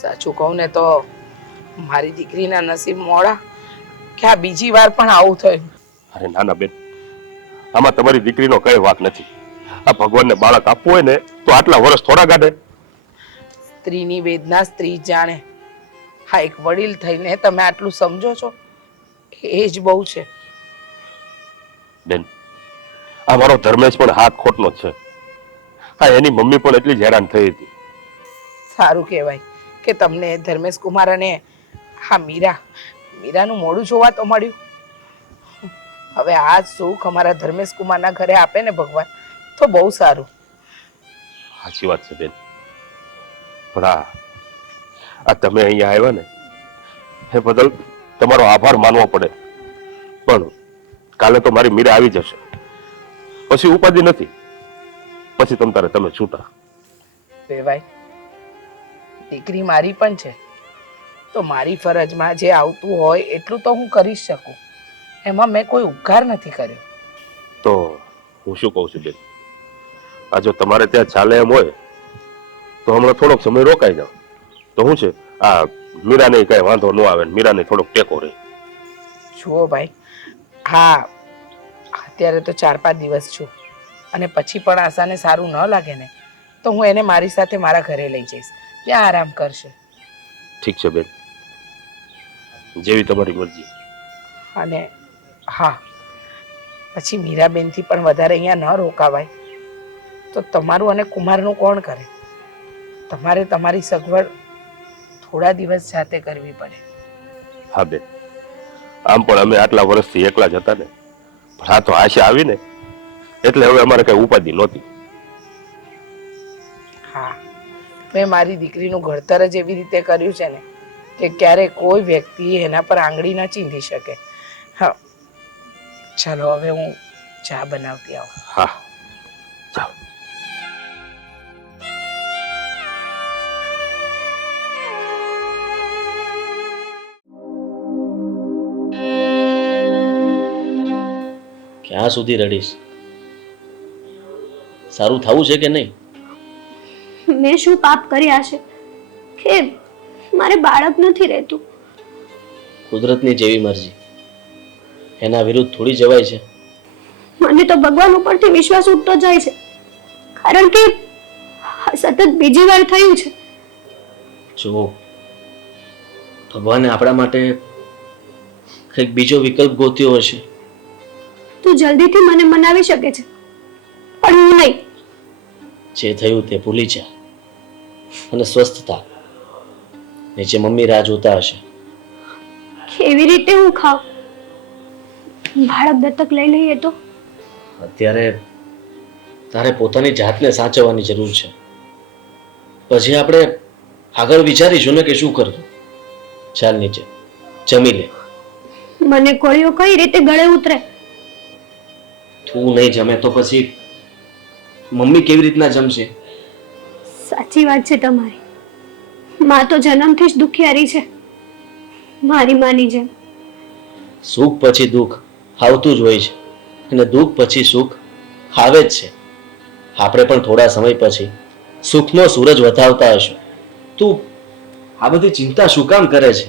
સાચું કહું ને તો મારી દીકરીના નસીબ મોડા કે આ બીજી વાર પણ આવું થયું. અરે નાના બેન આમાં તમારી દીકરીનો કઈ વાક નથી. આ ભગવાનને બાળક આપવું હોય ને તો આટલા વર્ષ થોડા કાઢે. સ્ત્રીની વેદના સ્ત્રી જાણે. હા એક વડીલ થઈને તમે આટલું સમજો છો એ જ બહુ છે. બેન આ મારો ધર્મેશ પણ હાથ ખોટનો છે. હા એની મમ્મી પણ એટલી જ હેરાન થઈ હતી. સારું કહેવાય. કે તમને ધર્મેશ કુમાર અને હા મીરા. મીરાનું મોડું જોવા તો મળ્યું. હવે આ સુખ અમારા ધર્મેશ કુમારના ઘરે આપે ને ભગવાન તો બહુ સારું. સાચી વાત છે બેન. પણ આ તમે અહીંયા આવ્યા ને એ બદલ તમારો આભાર માનવો પડે. પણ કાલે તો મારી મીરા આવી જશે. પછી ઉપાધિ નથી. પછી તમ તારે તમે છૂટા. વેવાય. દીકરી મારી પણ છે. તો મારી ફરજમાં જે આવતું હોય એટલું તો હું કરી શકું. એમાં મેં કોઈ ઉપકાર નથી કર્યો. તો હું શું કહું છું બેન? આ જો તમારે ત્યાં ચાલે એમ હોય તો હમણાં થોડોક સમય રોકાઈ જાઓ. તો શું છે આ મીરાને કઈ વાંધો ન આવે મીરાને થોડોક ટેકો રહે. જુઓ ભાઈ હા અત્યારે તો ચાર પાંચ દિવસ છું. અને પછી પણ આશાને સારું ન લાગે ને તો હું એને મારી સાથે મારા ઘરે લઈ જઈશ. ત્યાં આરામ કરશે. ઠીક છે બેન. જેવી તમારી મરજી. અને હા પછી મીરાબેનથી પણ વધારે અહીંયા ન રોકાવાય. તો તમારું અને કુમારનું કોણ કરે? તમારે તમારી સગવડ થોડા દિવસ સાથે કરવી પડે. હા બેન. આમ પણ અમે આટલા વર્ષથી એકલા જ હતા ને. પણ આ તો આશા આવીને. એટલે હવે અમારે કઈ ઉપાધિ નહોતી. મેં મારી દીકરીનું ઘડતર જ એવી રીતે કર્યું છે ને કે ક્યારે કોઈ વ્યક્તિ એના પર આંગળી ના ચીંધી શકે. હા. ચાલો હવે હું ચા બનાવતી આવું. હા. જાઓ ક્યાં સુધી રડીશ? સારું થવું છે કે નહીં? મેં શું પાપ કર્યા છે? કે મારે બાળક નથી રહેતું. કુદરતની જેવી મરજી. એના વિરુદ્ધ થોડી જવાય છે. મને તો ભગવાન ઉપરથી વિશ્વાસ ઉઠતો જાય છે. કારણ કે સતત બીજી વાર થયું છે. જુઓ ભગવાને આપણા માટે કંઈક બીજો વિકલ્પ ગોત્યો હશે. તું જલ્દીથી મને મનાવી શકે છે. પણ હું નહીં. જે થયું તે ભૂલી જા. અને સ્વસ્થતા. નીચે મમ્મી રાહ જોતા હશે. કેવી રીતે હું ખાવ? બાળક દત્તક લઈ લઈએ તો? અત્યારે તારે પોતાની જાતને સાચવવાની જરૂર છે. પછી આપણે આગળ વિચારીશું ને કે શું કરવું. ચાલ નીચે. જમી લે. મને કોળીઓ કઈ રીતે ગળે ઉતરે? તું નહીં જમે તો પછી મમ્મી કેવી રીતના જમશે? સાચી વાત છે તમારી. માં તો જન્મથી જ દુખિયારી છે. મારી માની જેમ. સુખ પછી દુઃખ આવતું જ હોય છે. અને દુઃખ પછી સુખ આવે જ છે. આપણે પણ થોડા સમય પછી સુખનો સૂરજ વધાવતા હશું. તું આ બધી ચિંતા શું કામ કરે છે?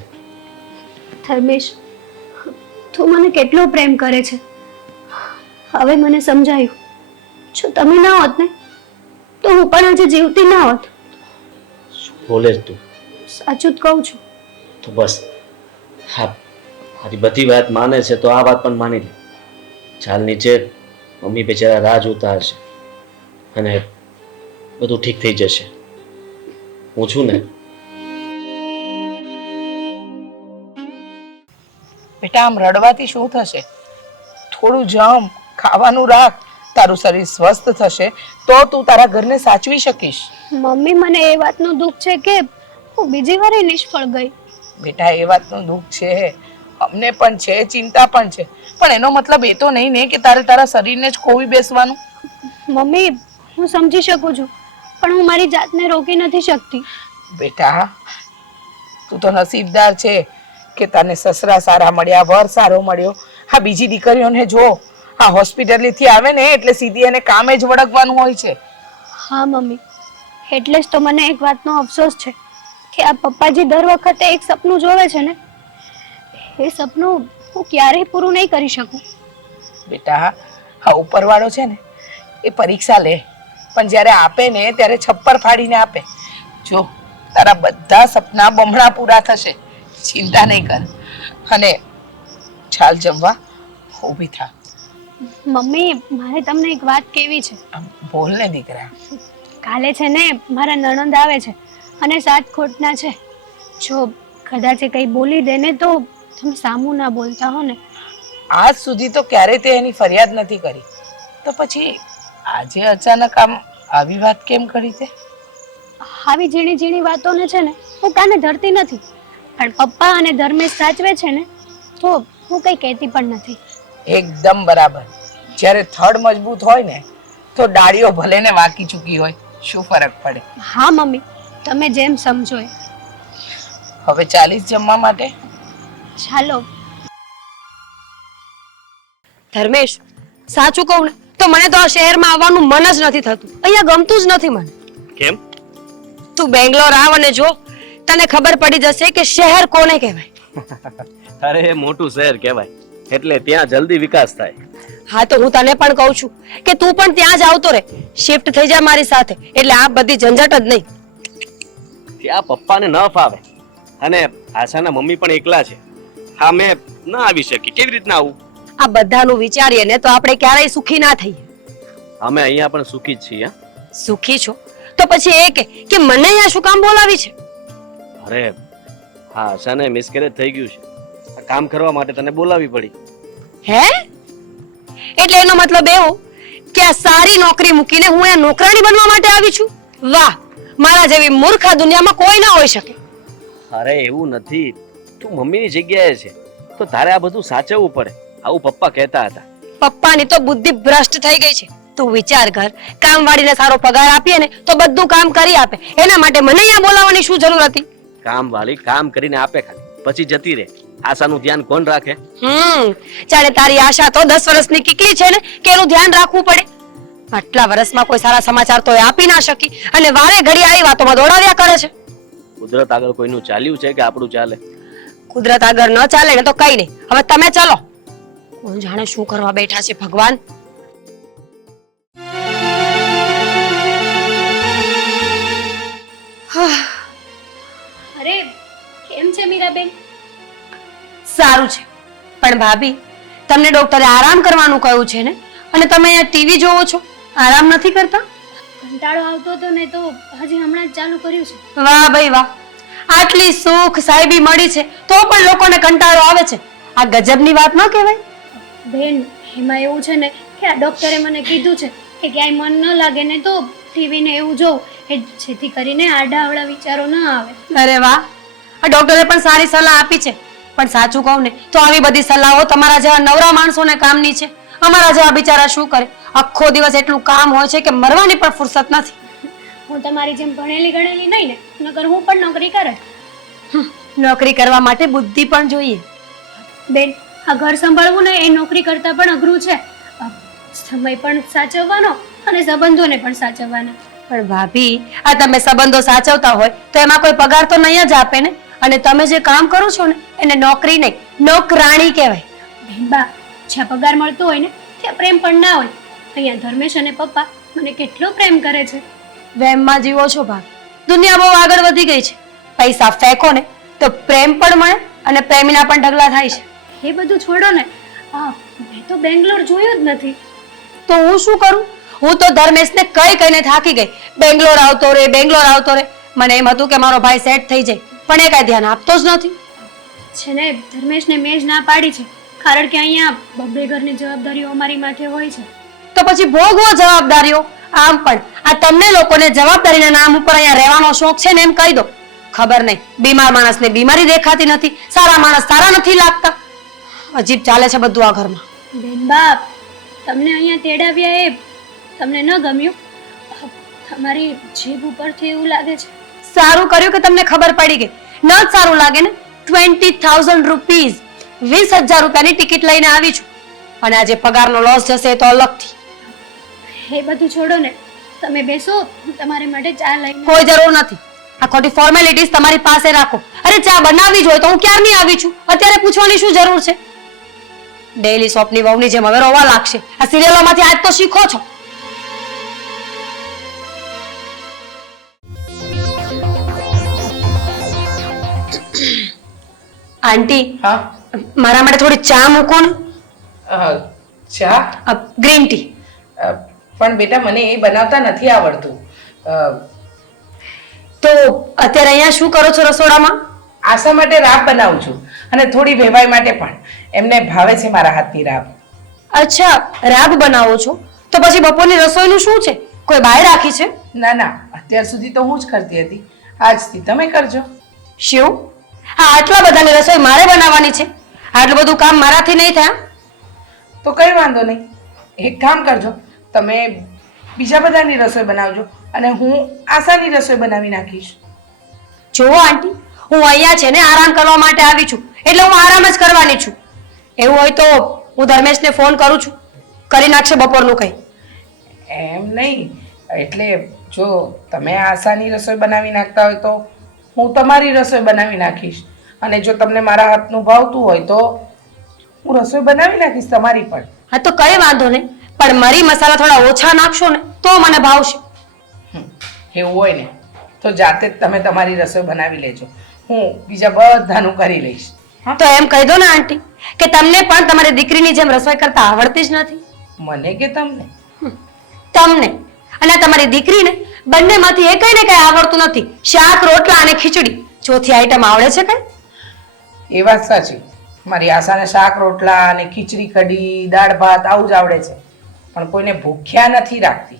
ધર્મેશ તું મને કેટલો પ્રેમ કરે છે. હવે મને સમજાયું. જો તમે ના હોત ને તો હું પણ આજે જીવતી ના હોત. શું બોલે છે તું. સાચું જ કહું છું. તો બસ. હા મારી બધી વાત માને છે તો આ વાત પણ માની લે. ચાલ નીચે મમ્મી બિચારા રાહ જોતા હશે અને બધું ઠીક થઈ જશે. હું છું ને. બેટા આમ રડવાથી શું થશે? થોડું જમ ખાવાનું રાખ. તારું શરીર સ્વસ્થ થશે તો તું તારા ઘરને સાચવી શકીશ. મમ્મી મને એ વાતનું દુઃખ છે કે હું બીજી વાર નિષ્ફળ ગઈ. બેટા એ વાતનું દુઃખ છે. અમને પણ છે ચિંતા પણ છે. પણ એનો મતલબ એ તો નહીં ને કે તારે તારા શરીરને જ ખોવી બેસવાનું. મમ્મી હું સમજી શકું છું પણ હું મારી જાતને રોકી નથી શકતી. બેટા તું તો નસીબદાર છે કે તને સસરા સારા મળ્યા વર સારો મળ્યો. હા બીજી દીકરીઓને જો. હા હોસ્પિટલેથી આવે ને એટલે સીધી એને કામે જ વળગવાનું હોય છે. હા મમ્મી. એટલે જ તો મને એક વાતનો અફસોસ છે કે આ પપ્પાજી દર વખતે એક સપનું જોવે છે ને? એ સપનું હું ક્યારેય પૂરું નહીં કરી શકું. બેટા હા ઉપરવાળો છે ને એ પરીક્ષા લે. પણ જ્યારે આપે ને ત્યારે છપ્પર ફાડીને આપે. જો તારા બધા સપના બમણા પૂરા થશે. ચિંતા નહીં કર. અને છાલ જમવા ઊભી થા. મમ્મી મારે તમને એક વાત કેવી છે? બોલ ને દીકરા. કાલે છે ને મારા નણંદ આવે છે અને સાત ખોટના છે. જો કદાચ એ કંઈ બોલી દે ને તો તમે સામું ના બોલતા હો ને. આજ સુધી તો ક્યારે તે એની ફરિયાદ નથી કરી. તો પછી આજે અચાનક આમ આવી વાત કેમ કરી તે? આવી ઝીણી ઝીણી વાતોને છે ને હું કાને ધરતી નથી. પણ પપ્પા અને ધર્મેશ સાચવે છે ને તો હું કંઈ કહેતી પણ નથી. એકદમ બરાબર. જ્યારે થડ મજબૂત હોય ને તો ડાળીઓ ભલે ને વાકી ચૂકી હોય શું ફરક પડે? હા મમ્મી. તમે જેમ સમજો એ હવે ચાલીસ જમવા માટે? ચાલો. ધર્મેશ સાચું કહું ને તો મને તો આ શહેરમાં આવવાનું મન જ નથી થતું. અહીંયા ગમતું જ નથી મને. કેમ? તું બેંગ્લોર આવ અને જો તને ખબર પડી જશે કે શહેર કોને કહેવાય? અરે મોટું શહેર કહેવાય. એટલે ત્યાં જલ્દી વિકાસ થાય. હા તો હું તને પણ કહું છું કે તું પણ ત્યાં જ આવતો રહે. શિફ્ટ થઈ જા મારી સાથે. એટલે આ બધી ઝંઝટ જ નહીં. ત્યાં પપ્પાને ન ફાવે. અને આશાના મમ્મી પણ એકલા છે. હા મેં ન આવી શકી. કેવી રીતના આવું? આ બધાનું વિચારીએ ને તો આપણે ક્યારેય સુખી ના થઈએ. અમે અહીંયા પણ સુખી જ છીએ સુખી છો? તો પછી એ કે કે મને અહીંયા શું કામ બોલાવી છે? અરે હા આશાને મિસકેરેજ થઈ ગયું છે. કામ કરવા માટે તને બોલાવી પડી. હે? એટલે એનો મતલબ એવો કે આ સારી નોકરી મૂકીને હું અહીંયા નોકરાણી બનવા માટે આવી છું? વાહ મારા જેવી મૂર્ખ આ દુનિયામાં કોઈ ના હોઈ શકે. અરે એવું નથી. તું મમ્મીની જગ્યાએ છે. તો તારે આ બધું સાચવવું પડે. આવું પપ્પા કહેતા હતા. પપ્પાની તો બુદ્ધિ ભ્રષ્ટ થઈ ગઈ છે. તું વિચાર કર કામવાળીને સારો પગાર આપીએ ને તો બધું કામ કરી આપે. એના માટે મને અહીંયા બોલાવવાની શું જરૂર હતી? કામવાળી કામ કરીને આપે ખાલી. પછી જતી રહે. આશાનું ધ્યાન કોણ રાખે? હમ જાણે તારી આશા તો દસ વર્ષની કીકલી છે ને કે એનું ધ્યાન રાખવું પડે? આટલા વર્ષમાં કોઈ સારા સમાચાર તો એ આપી ના શકી અને વારે ઘડી આવી વાતોમાં દોડાવ્યા કરે છે. કુદરત આગળ કોઈનું ચાલ્યું છે કે આપણું ચાલે? કુદરત આગળ ન ચાલે ને તો કઈ નહીં. હવે તમે ચાલો. કોણ જાણે શું કરવા બેઠા છે ભગવાન? અરે કેમ છે મીરાબેન? સારું છે. પણ ભાભી તમને ડોક્ટરે આરામ કરવાનું કહ્યું છે ને? અને તમે અહીંયા ટીવી જોવો છો? આરામ નથી કરતા? કંટાળો આવતો હતો ને તો હજી હમણાં જ ચાલુ કર્યું છે. વાહ ભાઈ વાહ. આટલી સુખ સાહેબી મળી છે તો પણ લોકોને કંટાળો આવે છે. આ ગજબની વાત ન કહેવાય? બેન એમાં એવું છે ને કે આ ડોક્ટરે મને કીધું છે કે ક્યાંય મન ન લાગે ને તો ટીવીને એવું જોઉં એ જેથી કરીને આડાવડા વિચારો ન આવે. અરે વાહ. આ ડોક્ટરે પણ સારી સલાહ આપી છે. પણ સાચું કહું ને તો આવી બધી સલાહો તમારા જેવા નવરા માણસોને કામની છે. અમારા જેવા બિચારા શું કરે? આખો દિવસ એટલું કામ હોય છે કે મરવાની પણ ફુરસત નથી. હું તમારી જેમ ભણેલી ગણેલી નહીં ને નકર હું પણ નોકરી કરે. નોકરી કરવા માટે બુદ્ધિ પણ જોઈએ. બેન આ ઘર સંભાળવું ને એ નોકરી કરતાં પણ અઘરું છે. સમય પણ સાચવવાનો અને સંબંધોને પણ સાચવવાના. પણ ભાભી આ તમે સંબંધો સાચવતા હોય તો એમાં કોઈ પગાર તો નહીં જ આપે ને? અને તમે જે કામ કરો છો ને એને નોકરી નહીં નોકરાણી કહેવાય. બેનબા જ્યાં પગાર મળતો હોય ને ત્યાં પ્રેમ પણ ના હોય. અહીંયા ધર્મેશ અને પપ્પા મને કેટલો પ્રેમ કરે છે. વહેમમાં જીવો છો ભાભી. દુનિયા બહુ આગળ વધી ગઈ છે. પૈસા ફેંકો ને તો પ્રેમ પણ મળે અને પ્રેમીના પણ ઢગલા થાય છે. એ બધું છોડો ને. મેં તો બેંગ્લોર જોયું જ નથી. તો હું શું કરું? હું તો ધર્મેશને કઈ કઈને થાકી ગઈ. બેંગ્લોર આવતો રે બેંગ્લોર આવતો રે. મને એમ હતું કે મારો ભાઈ સેટ થઈ જાય. પણ એ કઈ ધ્યાન આપતો જ નથી. છે ને ધર્મેશને મેં જ ના પાડી છે કારણ કે અહીંયા બબ્બે ઘરની જવાબદારીઓ અમારી માથે હોય છે. તો પછી ભોગવો જવાબદારીઓ. આમ પણ આ તમને લોકોને જવાબદારીના નામ ઉપર અહીંયા રહેવાનો શોખ છે ને એમ કહી દો. ખબર નહીં બીમાર માણસને બીમારી દેખાતી નથી સારા માણસ સારા નથી લાગતા. અજીબ ચાલે છે બધું આ ઘરમાં. બેન બાપ તમને અહીંયા તેડાવ્યા એ તમને ન ગમ્યું? તમારી જીભ ઉપરથી એવું લાગે છે. સારું કર્યું કે તમને ખબર પડી ગઈ? ન જ સારું લાગે ને? ટ્વેન્ટી થાઉઝન્ડ રૂપીઝ વીસ હજાર રૂપિયાની ટિકિટ લઈને આવી છું. અને આજે પગારનો લોસ જશે તો અલગથી. એ બધું છોડો ને. તમે બેસો હું તમારી માટે ચા લઈને કોઈ જરૂર નથી. આ ખોટી ફોર્મેલિટીઝ તમારી પાસે રાખો. અરે ચા બનાવવી જોઈએ તો હું ક્યારની આવી છું? અત્યારે પૂછવાની શું જરૂર છે? ડેઈલી શોપની વહુની જેમ હવે રોવા લાગશે. આ સિરિયલોમાંથી આજ તો શીખો છો. આંટી હા? મારા માટે થોડી ચા મૂકો ને. ચા? ગ્રીન ટી પણ બેટા મને એ બનાવતા નથી આવડતું. તો અત્યારે અહીંયા શું કરો છો રસોડામાં? આશા માટે રાબ બનાવું છું અને થોડી વેવાઈ માટે પણ. એમને ભાવે છે મારા હાથની રાબ. અચ્છા રાબ બનાવો છો? તો પછી બપોરની રસોઈનું શું છે? કોઈ બાય રાખી છે? ના ના અત્યાર સુધી તો હું જ કરતી હતી. આજથી તમે કરજો. શું? હા આટલા બધાની રસોઈ મારે બનાવવાની છે. આટલું બધું કામ મારાથી નહીં થાય. તો કઈ વાંધો નહીં. એક કામ કરજો. તમે બીજા બધાની રસોઈ બનાવજો અને હું આશાની રસોઈ બનાવી નાખીશ. જુઓ આંટી હું અહીંયા છે ને આરામ કરવા માટે આવી છું. એટલે હું આરામ જ કરવાની છું. એવું હોય તો હું ધર્મેશને ફોન કરું છું. કરી નાખશે બપોરનું કંઈ. એમ નહીં. એટલે જો તમે આશાની રસોઈ બનાવી નાખતા હોય તો હું તમારી રસોઈ બનાવી નાખીશ. અને જો તમને મારા હાથનું ભાવતું હોય તો હું રસોઈ બનાવી નાખીશ તમારી પણ. હા તો કઈ વાંધો નહીં. પણ મરી મસાલા થોડા ઓછા નાખશો ને તો મને ભાવશે. એવું હોય ને તો જાતે જ તમે તમારી રસોઈ બનાવી લેજો. હું બીજા બધાનું કરી લઈશ. તો એમ કહી દો ને આંટી કે તમને પણ તમારી દીકરીની જેમ રસોઈ કરતા આવડતી જ નથી. મને કે તમને? તમને. અને તમારી દીકરીને બંનેમાંથી એકઈ ને કઈ આવડતું નથી. શાક રોટલા અને ખીચડી. ચોથી આઈટમ આવડે છે કઈ? એ વાત સાચી. મારી આશાને શાક રોટલા અને ખીચડી કઢી દાળ ભાત આવું જ આવડે છે. પણ કોઈને ભૂખ્યા નથી રાખતી.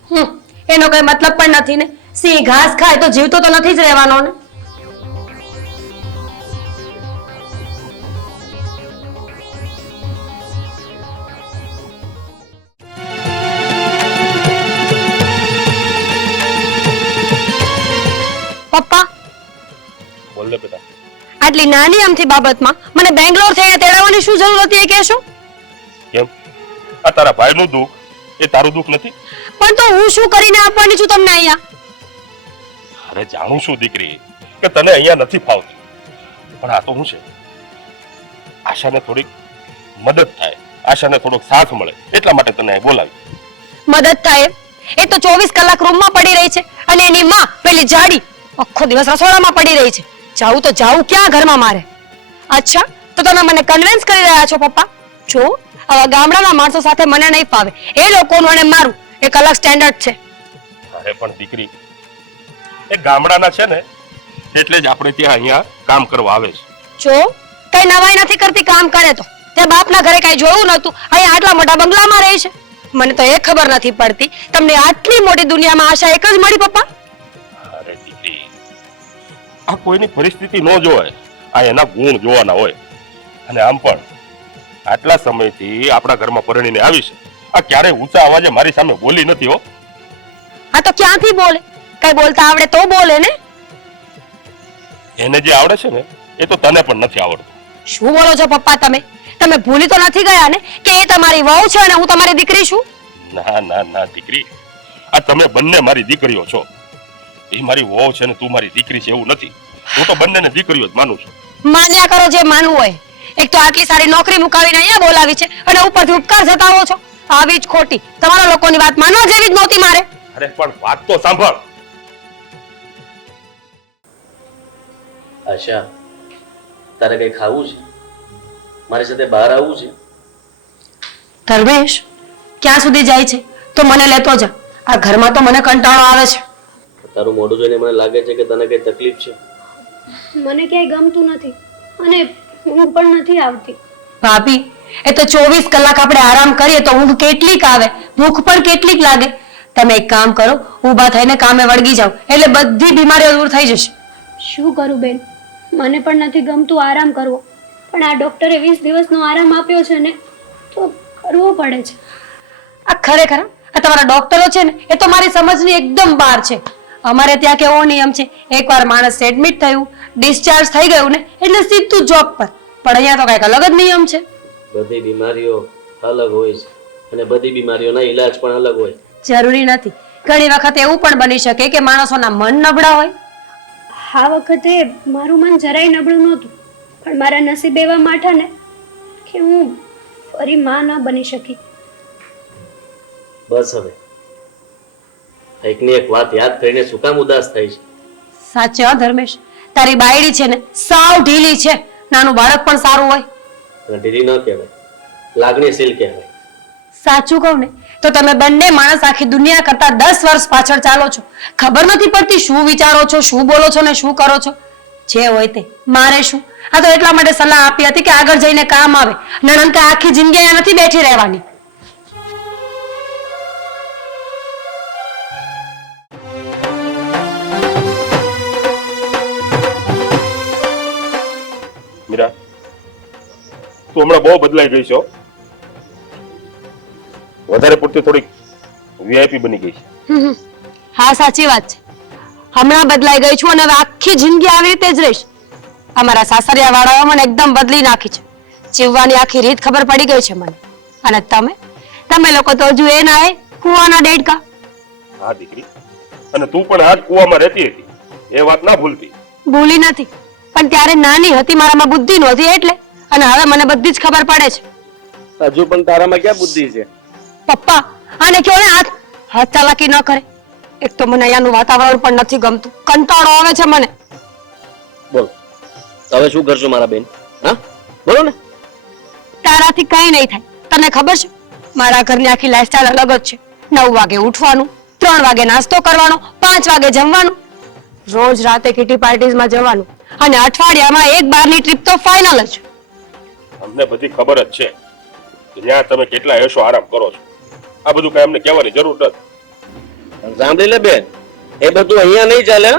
એનો કઈ મતલબ પણ નથી ને. સિંહ ઘાસ ખાય તો જીવતો તો નથી જ રહેવાનો ને. આટલી નાની અમથી બાબતમાં? મને બેંગ્લોર થઈને તેડાવવાની શું જરૂર હતી એ કહેશો? કેમ? આ તારા ભાઈનું દુઃખ એ તારું દુઃખ નથી? પણ તો હું શું કરીને આપવાની છું તમને અહીંયા? અરે જાણું છું દીકરી કે તને અહીંયા નથી ફાવતું. પણ આ તો હું છે. આશાને થોડીક મદદ થાય આશાને થોડોક સાથ મળે એટલા માટે તને અહીં બોલાવી. મદદ થાય એ તો ચોવીસ કલાક રૂમમાં પડી રહી છે અને એની માં પેલી જાડી આખો દિવસ રસોડામાં પડી રહી છે. જાવું તો જાવું ક્યાં ઘરમાં મારે? અચ્છા તો તમે મને કન્વિન્સ કરી રહ્યા છો પપ્પા? જો આવા ગામડાના માણસો સાથે મને નહીં ફાવે. એ લોકોનું અને મારું એક અલગ સ્ટેન્ડર્ડ છે. અરે પણ દીકરી એ ગામડાના છે ને એટલે જ આપણે ત્યાં અહીંયા કામ કરવા આવે છે. જો કઈ નવાઈ નથી કરતી કામ કરે તો. તે બાપના ઘરે કઈ જોયું નતું અહીંયા આટલા મોટા બંગલામાં રહે છે. મને તો એ ખબર નથી પડતી. તમને આટલી મોટી દુનિયામાં આશા એક જ મળી પપ્પા? આ કોઈની પરિસ્થિતિ ન જોવાય. આ એના ગુણ જોવાના હોય. અને આમ પણ આટલા સમયથી આપણા ઘરમાં પરણીને આવી છે. આ ક્યારેય ઊંચા અવાજે મારી સામે બોલી નથી હો. આ તો ક્યાંથી બોલે? કઈ બોલતા આવડે તો બોલે ને. એને જે આવડે છે ને એ તો તને પણ નથી આવડતું. શું બોલો છો પપ્પા તમે? તમે ભૂલી તો નથી ગયા ને કે એ તમારી વહુ છે અને હું તમારી દીકરી છું? ના ના ના દીકરી. આ તમે બંને મારી દીકરીઓ છો. એ મારી વહુ છે ને તું મારી દીકરી છે એવું નથી. હું તો બંનેને દીકરીઓ જ માનું છું. માન્યા કરો જે માનવું હોય. એક તો આટલી સારી નોકરી મુકાવીને અહીંયા બોલાવી છે અને ઉપરથી ઉપકાર જતાવો છો. આવી જ ખોટી તમારા લોકોની વાત માનવા જેવી જ નહોતી મારે. અરે પણ વાત તો સાંભળ. આશા તારે કઈ ખાવું છે? મારી સાથે બહાર આવવું છે? ધર્મેશ ક્યાં સુધી જાય છે? તો મને લેતો જા. આ ઘરમાં તો મને કંટાળો આવે છે. તારું મોઢું જોઈને મને લાગે છે કે તને કઈ તકલીફ છે? મને ક્યાંય ગમતું નથી અને ઊંઘ પણ નથી આવતી. ભાભી એ તો ચોવીસ કલાક આપણે આરામ કરીએ તો ઊંઘ કેટલીક આવે ભૂખ પણ કેટલીક લાગે. તમે એક કામ કરો ઊભા થઈને કામે વળગી જાઓ એટલે બધી બીમારીઓ દૂર થઈ જશે. શું કરું બેન? મને પણ નથી ગમતું આરામ કરવો. પણ આ ડોક્ટરે વીસ દિવસનો આરામ આપ્યો છે ને તો કરવો પડે છે. આ ખરેખર? આ તમારા ડોક્ટરો છે ને એ તો મારી સમજની એકદમ બહાર છે. અમારે ત્યાં કેવો નિયમ છે? એકવાર માણસ એડમિટ થયું ડિસ્ચાર્જ થઈ ગયું ને એટલે સીધું જોબ પર. પણ અહીંયા તો કંઈક અલગ જ નિયમ છે. બધી બીમારીઓ અલગ હોય છે. અને બધી બીમારીઓના ઈલાજ પણ અલગ હોય. જરૂરી નથી. ઘણી વખત એવું પણ બની શકે કે માણસોના મન નબળા હોય. આ વખતે મારું મન જરાય નબળું નહોતું. પણ મારા નસીબ એવા માઠા ને કે હું ફરી માં ન બની શકી. બસ હવે. એકની એક વાત યાદ કરીને શું કામ ઉદાસ થઈ છે? સાચે હા ધર્મેશ. તારી બાયડી છે ને સાવ ઢીલી છે. નાનું બાળક પણ સારું હોય. ઢીલી ન કહેવાય. લાગણીશીલ કહેવાય. સાચું કહું ને તો તમે બંને માણસ આખી દુનિયા કરતા દસ વર્ષ પાછળ ચાલો છો. ખબર નથી પડતી શું વિચારો છો શું બોલો છો ને શું કરો છો. જે હોય તે. મારે શું? આ તો એટલા માટે સલાહ આપી હતી કે આગળ જઈને કામ આવે. નણંદ કે આખી જિંદગી અહીંયા નથી બેઠી રહેવાની. તું હમણાં બહુ બદલાઈ ગઈ છો. વધારે પૂરતી થોડીક વીઆઈપી બની ગઈ છે. હા સાચી વાત છે. હમણાં બદલાઈ ગઈ છું અને હવે આખી જિંદગી આવી રીતે જ રહીશ. અમારા સાસરિયા વાળાએ મને એકદમ બદલી નાખી છે. જીવવાની આખી રીત ખબર પડી ગઈ છે મને. અને તમે? તમે લોકો તો હજુ એ ના એ કુવાના ડેડકા. હા દીકરી. અને તું પણ આ કુવામાં રહેતી હતી. એ વાત ના ભૂલતી. ભૂલી નથી. પણ ત્યારે નાની હતી મારામાં બુદ્ધિ નહોતી એટલે અને હવે મને બધી જ ખબર પડે છે. હજુ પણ તારામાં ક્યાં બુદ્ધિ છે? પપ્પા આને કયો ને હાથ? હાથ ચાલાકી ન કરે. એક તો મને અહીંયાનું વાતાવરણ પણ નથી ગમતું. કંટાળો આવે છે મને. બોલ. હવે શું કરશું મારા બેન? હા? બોલો ને. તારાથી કઈ નહીં થાય. તને ખબર છે? મારા ઘરની આખી લાઈફસ્ટાઈલ અલગ જ છે. નવ વાગે ઉઠવાનું ત્રણ વાગે નાસ્તો કરવાનો પાંચ વાગે જમવાનું. રોજ રાતે કિટી પાર્ટીઝમાં જવાનું. અને અઠવાડિયામાં એક બારની ટ્રીપ તો ફાઇનલ જ. અમને બધી ખબર જ છે કે ત્યાં તમે કેટલા એશો આરામ કરો છો. આ બધું કઈ અમને કહેવાની જરૂર નથી. સાંભળી લે બેન એ બધું અહીંયા નહીં ચાલે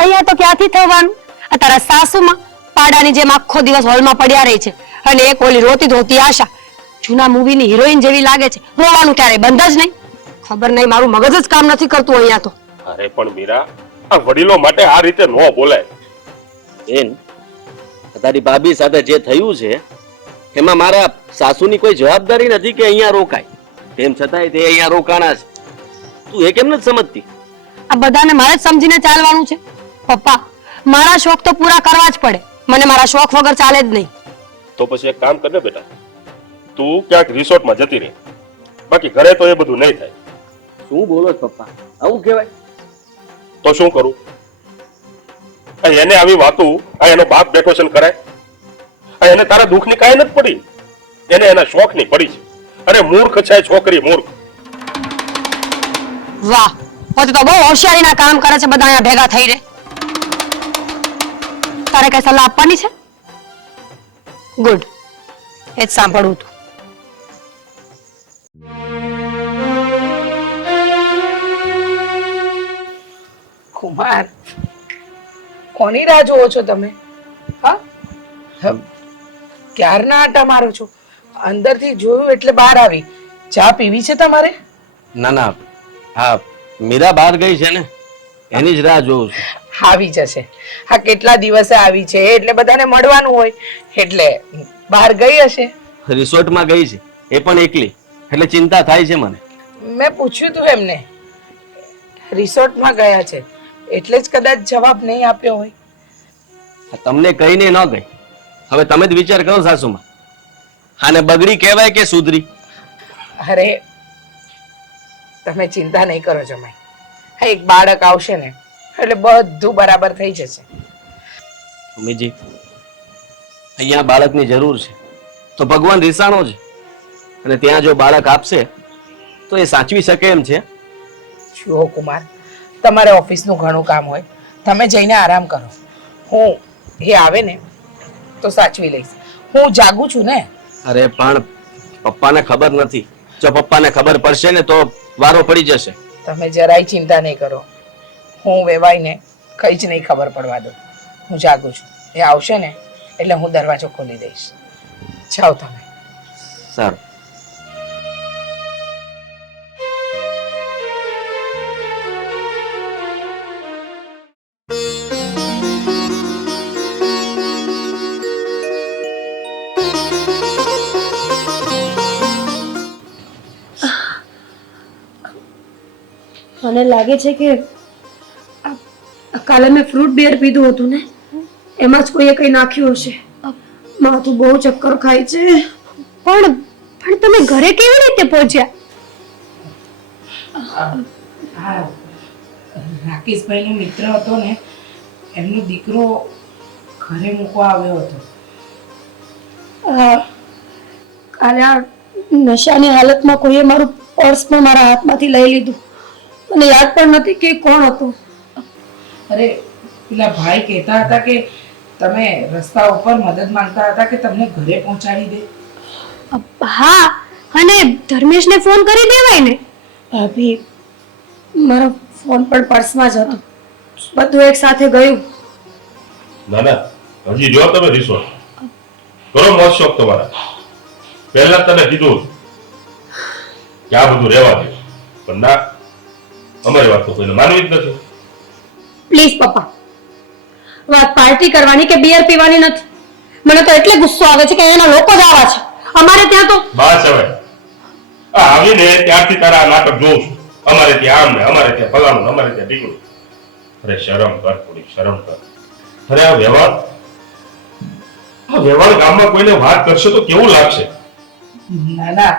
અહીંયા તો ક્યાંથી થવાનું? આ તારા સાસુમાં પાડાની જેમ આખો દિવસ હોલમાં પડ્યા રહી છે અને એક ઓલી રોતી ધોતી આશા જૂના મૂવીની હિરોઈન જેવી લાગે છે. રોવાનું ક્યારે બંધ જ નહીં? ખબર નહીં મારું મગજ જ કામ નથી કરતું અહીંયા તો. અરે પણ મીરા આ વડીલો માટે આ રીતે ન બોલાય. બેન તારી ભાભી સાથે જે થયું છે એમાં મારા સાસુની કોઈ જવાબદારી નથી કે અહીંયા રોકાય. તેમ છતાંય તે અહીંયા રોકાણા છે. તું એ કેમ નથી સમજતી? આ બધાને મારે જ સમજીને ચાલવાનું છે. પપ્પા મારા શોખ તો પૂરા કરવા જ પડે. મને મારા શોખ વગર ચાલે જ નહીં. તો પછી એક કામ કર ને બેટા. તું ક્યાંક રિસોર્ટમાં જતી રહે. બાકી ઘરે તો એ બધું નહીં થાય. શું બોલો પપ્પા? આવું કહેવાય? તો શું કરું? એને આવી વાતો આ એનો બાપ બેઠો છે કરાય એને તારા દુઃખની કાંઈ નથી પડી. એને એના શોખની પડી છે. અરે મૂર્ખ છે છોકરી મૂર્ખ. વાહ પોતે તો બહુ હોશિયારીના કામ કરે છે બધા અહીંયા ભેગા થઈને. તારે કઈ સલાહ આપવાની છે? ગુડ એ જ સાંભળવું તું. કુમાર કોની રાહ જુઓ છો તમે? હા? ક્યારના આટા મારો છો? અંદરથી જોયું એટલે બહાર આવી. ચા પીવી છે તમારે? ના ના. હા મીરા બહાર ગઈ છે ને. એની જ રાહ જોઉં છું. આવી જશે. હા કેટલા દિવસે આવી છે એટલે બધાને મળવાનું હોય. એટલે બહાર ગઈ હશે? રિસોર્ટમાં ગઈ છે. એ પણ એકલી. એટલે ચિંતા થાય છે મને. મેં પૂછ્યું તું એમને. રિસોર્ટમાં ગયા છે. એટલે જ કદાચ જવાબ નહીં આપ્યો હોય. તમને તમને કહીને ન ગઈ. હવે તમે જ વિચાર કરો સાસુમાં. આને બગડી કહેવાય કે સુધરી? અરે તમે ચિંતા નહીં કરો જમાઈ. હા એક બાળક આવશે ને એટલે બધું બરાબર થઈ જશે. મમ્મીજી અહીંયા બાળકની જરૂર છે. તો ભગવાન રીસાણો છે. અને ત્યાં જો બાળક આપશે તો એ સાચવી શકે એમ છે? જુઓ કુમાર તમારે ઓફિસનું ઘણું કામ હોય તમે જઈને આરામ કરો. હું એ આવે ને તો સાચવી લઈશ. હું જાગું છું ને? અરે પણ પપ્પાને ખબર નથી. જો પપ્પાને ખબર પડશે ને તો વારો પડી જશે. તમે જરાય ચિંતા નહીં કરો. હું વેવાઈને કઈ જ નહીં ખબર પડવા દઉં. હું જાગું છું. એ આવશે ને એટલે હું દરવાજો ખોલી દઈશ. જાઓ તમે. સારું. મને લાગે છે કે કાલે મેં ફ્રૂટ બિયર પીધું હતું ને એમાં જ કોઈએ કંઈ નાખ્યું હશે. માથું બહુ ચક્કર ખાય છે. પણ પણ તમે ઘરે કેવી રીતે પહોંચ્યા? હા રાકેશભાઈનો મિત્ર હતો ને એમનો દીકરો ઘરે મૂકવા આવ્યો હતો. આ, કાલે આ નશાની હાલતમાં કોઈએ મારું પર્સ પણ મારા હાથમાંથી લઈ લીધું. મને યાદ પણ નથી કે કોણ હતું. અરે પેલા ભાઈ કહેતા હતા કે તમે રસ્તા ઉપર મદદ માંગતા હતા કે તમને ઘરે પહોંચાડી દે. હા અને ધર્મેશને ફોન કરી દેવાય ને? ભાભી મારો ફોન પણ પર્સમાં જ હતો. બધું એક સાથે ગયું. ના ના હજી જો તમે રિસોર્ટ કરો મોજ શોખ તમારા. પહેલા તમે તને કીધું કે આ બધું રહેવા દે. પણ ના અમારી વાત તો કોઈને માનવી જ નથી. પ્લીઝ પપ્પા. વાત પાર્ટી કરવાની કે બિયર પીવાની નથી? મને તો એટલે ગુસ્સો આવે છે કે એના લોકો જ આવા છે. અમારે ત્યાં તો બસ હવે. આ આવીને ત્યારથી તારા આ નાટક જોઉં છું. અમારે ત્યાં આમ ને અમારે ત્યાં ફલાણું અમારે ત્યાં ઢીકણું. અરે શરમ કર થોડી શરમ કર. અરે આ વ્યવહાર આ વ્યવહાર ગામમાં કોઈને વાત કરશે તો કેવું લાગશે? ના ના.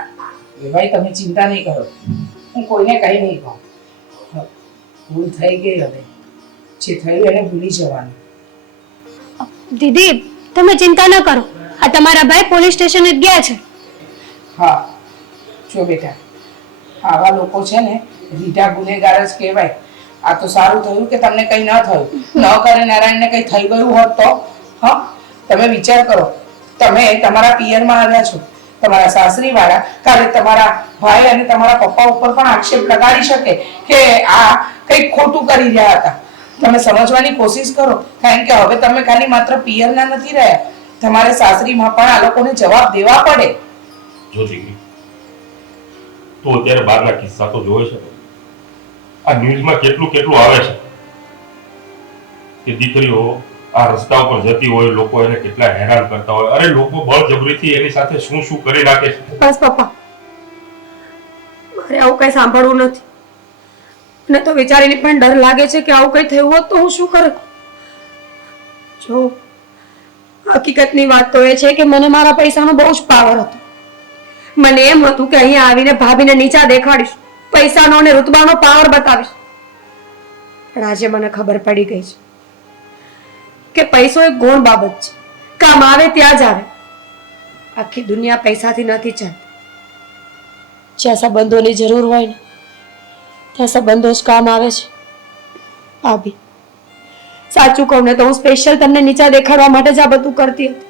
એ ભાઈ તમે ચિંતા નહીં કરો. હું કોઈને કઈ નહીં કહું. ભૂલ થઈ ગઈ હવે. જે થયું એને ભૂલી જવાનું. દીદી તમે ચિંતા ન કરો. આ તમારા ભાઈ પોલીસ સ્ટેશને ગયા છે. હા. જો બેટા આવા લોકો છે ને રીઢા ગુનેગાર જ કહેવાય. આ તો સારું થયું કે તમને કંઈ ન થયું. ન કરે નારાયણને કંઈ થઈ ગયું હોત તો? હા? તમે વિચાર કરો. તમે તમારા પિયરમાં આવ્યા છો. તમારા સાસરી વાળા કાલે તમારા ભાઈ અને તમારા પપ્પા ઉપર પણ આક્ષેપ લગાડી શકે કે આ કંઈક ખોટું કરી રહ્યા હતા. તમે સમજવાની કોશિશ કરો. કારણ કે હવે તમે ખાલી માત્ર પિયરના નથી રહ્યા. તમારે સાસરીમાં પણ આ લોકોને જવાબ દેવા પડે. જો દીકરી તો અત્યારે બહારના કિસ્સા તો જોવે છે? આ ન્યૂઝમાં કેટલું કેટલું આવે છે. કે દીકરીઓ આ રસ્તા ઉપર જતી હોય, લોકો એને કેટલા હેરાન કરતા હોય. અરે, લોકો બળજબરીથી એની સાથે શું શું કરી નાખે છે? બસ, પપ્પા. મારે આવું કઈ સાંભળવું નથી. મને તો વિચારીને પણ ડર લાગે છે કે આવું કઈ થયું હોત તો હું શું કરું? જો, હકીકતની વાત તો એ છે કે મને મારા પૈસાનો બહુ જ પાવર હતો. મને એમ હતું કે અહીંયા આવીને ભાભીને નીચા દેખાડીશ, પૈસાનો અને રૂતબાનો પાવર બતાવીશ. પણ આજે મને ખબર પડી ગઈ છે કે પૈસો એક ગૌણ બાબત છે. કામ આવે ત્યાં જ આવે. આખી દુનિયા પૈસાથી નથી ચાલતી. જ્યાં સંબંધોની જરૂર હોય ને, ત્યાં સંબંધો જ કામ આવે છે. ભાભી, સાચું કહું ને તો હું સ્પેશિયલ તમને નીચા દેખાડવા માટે જ આ બધું કરતી હતી.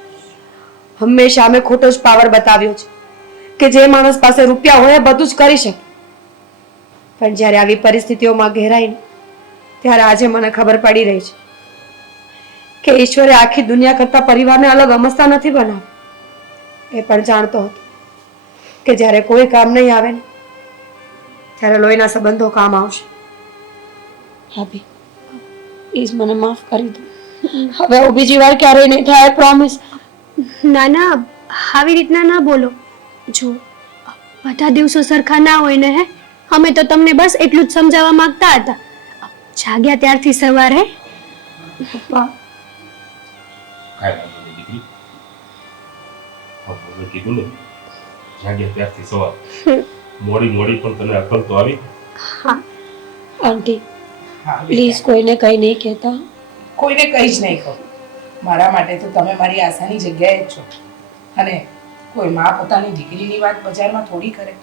હંમેશા અમે ખોટો જ પાવર બતાવ્યો છે. કે જે માણસ પાસે રૂપિયા હોય એ બધું જ કરી શકે. પણ જ્યારે આવી પરિસ્થિતિઓમાં ઘેરાઈને, ત્યારે આજે મને ખબર પડી રહી છે. કે ઈશ્વરે આખી દુનિયા કરતા પરિવારને અલગ અમસ્તા નથી બનાવ. એ પણ જાણતો હતો કે જ્યારે કોઈ કામ નહીં આવે ને ત્યારે લોહીના સંબંધો કામ આવશે. ભાભી પ્લીઝ મને માફ કરી દો. હવે આવું બીજી વાર ક્યારેય નહીં થાય પ્રોમિસ ના ના આવી રીતના ના બોલો. જો બધા દિવસો સરખા ના હોય ને હે અમે તો તમને બસ એટલું જ સમજાવવા માંગતા હતા. જાગ્યા ત્યારથી સવારે પપ્પા કાંઈ વાંધો નહીં દીકરી હવે કીધું ને જાગ્યા ત્યારથી સવાર. મોડી મોડી પણ તને અકલ તો આવી. આંટી હા પ્લીઝ કોઈને કંઈ નહીં કહેતા. કોઈને કંઈ જ નહીં કહું. મારા માટે તો તમે મારી આશાની જગ્યાએ જ છો. અને કોઈ મા પોતાની દીકરીની વાત બજારમાં થોડી કરે.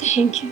Thank you